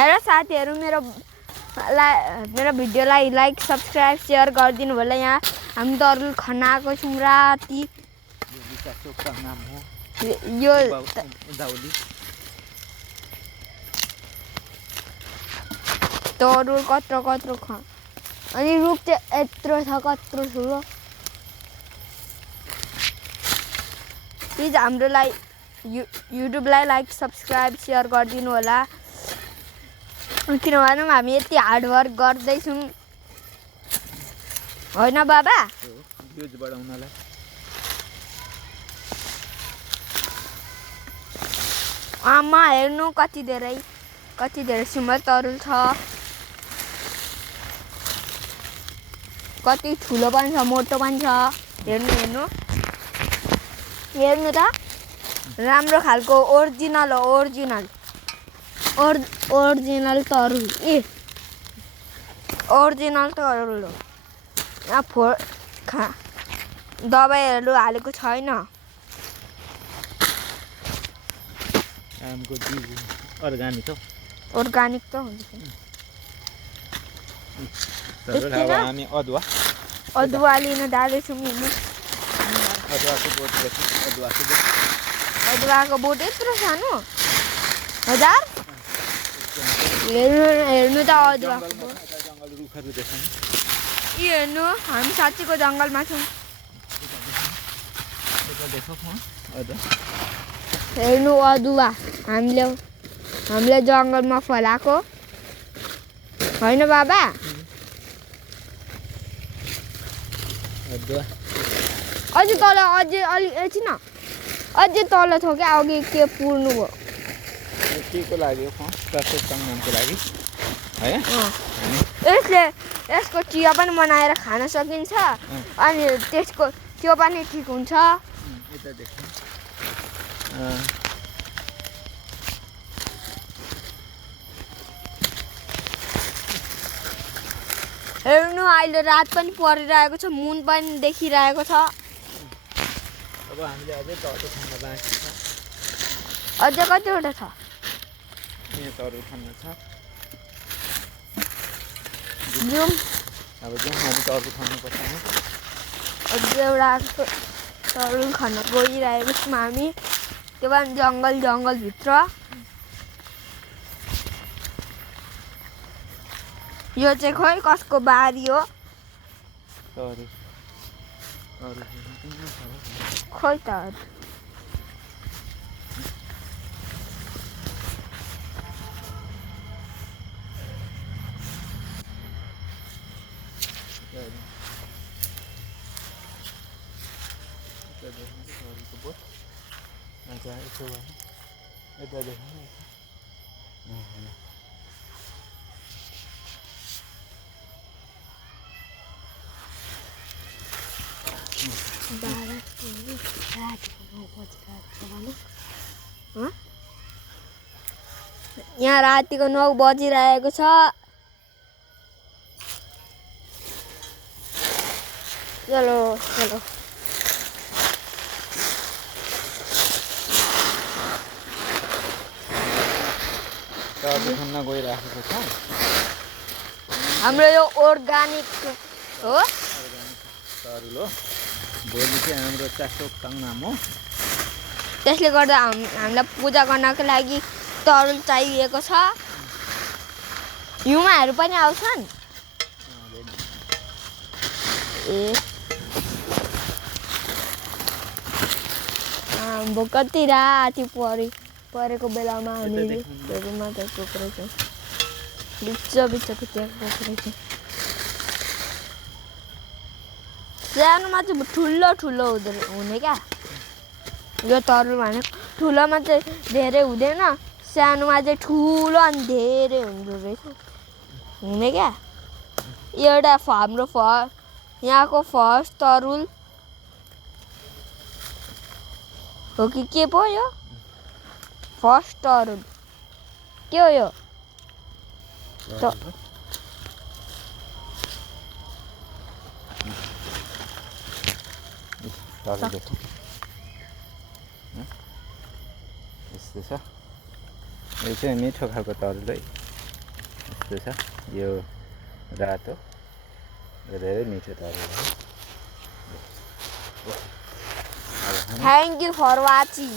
Hello साथीहरु मेरो भिडियोलाई लाइक सब्स्क्राइब शेयर गरिदिनु होला। यहाँ हामी तरुल खन्न आएको छौं राति। यो तरुल कत्रो ख अनि रुख चाहिँ यत्रो छ कत्रो ठुलो। प्लिज हामीलाई युट्युबलाई लाइक सब्स्क्राइब शेयर गरिदिनु होला। किनभने हामी यति हार्ड वर्क गर्दैछौं हैन बाबा भ्युज बढाउनलाई। आमा हेर्नु कति धेरै सुन्दर तरुल छ। कति ठुलो पनि छ मोटो पनि छ। हेर्नु त राम्रो खालको ओरिजिनल तरुल ओरिजिनल तरुल हो। यहाँ दबाईहरु हालेको छैन। आमको बीज अर्गानिक त हुन्छ। तर अब हामी अदुवा लिन जाँदैछौँ। अदुवाको बोट यत्रो सानो हजार। हेर्नु त अदुवाको बोट। जंगल रुखहरु देख्छन्। हेर्नु हामी साँच्चीको जंगलमा छौं। हेर्नु अदुवा हामीले जंगलमा फलाएको हैन बाबा। अझै तल अझै अलि एकछिन अझै तल छ क्या। अघि के पुर्नु भयो केको लागि नामको लागि है। यसको चिया पनि बनाएर खान सकिन्छ अनि त्यसको त्यो पनि ठीक हुन्छ। यता देख्नु हेर्नु अहिले रात पनि परिरहेको छ मुन पनि देखिरहेको छ। अब हामीले अझै तरुल खन्न बाँकी छ। अझै कतिवटा छ? यहाँ तरुल खन्न छ। जाउँ अब हामी तरुल खन्न पर्छ। अझै एउटा तरुल खन्न गइरहेको छौँ हामी। त्यो पनि जंगलभित्र। यो चाहिँ खोइ कसको बारी हो खोइ त। यहाँ रातिको 9 बजिरहेको छ। चलो तरुल खन्न गइराखेको छ। हाम्रो यो अर्गानिक हो तरुल हो। भोलि चाहिँ हाम्रो चासोक नाम हो। त्यसले गर्दा हामीलाई पूजा गर्नको लागि तरुल चाहिएको छ। युमाहरू पनि आउँछन्। कति राति परेको बेलामा हामी मात्र टोक्रेछौँ। बिचको त्यहाँ टोक्रेछौँ। सानोमा चाहिँ ठुलो हुने क्या। यो तरुल भनेको ठुलोमा चाहिँ धेरै हुँदैन। सानोमा चाहिँ ठुलो अनि धेरै हुँदो रहेछ हुने क्या। एउटा हाम्रो यहाँको फर्स्ट तरुल हो कि के पो यो? फर्स्ट तरुल के हो यो? यस्तो छ। यो चाहिँ मिठो खालको तरुल है। यस्तो छ यो रातो र धेरै मिठो तरुल हो थ्याङ्क यू फर वाचिङ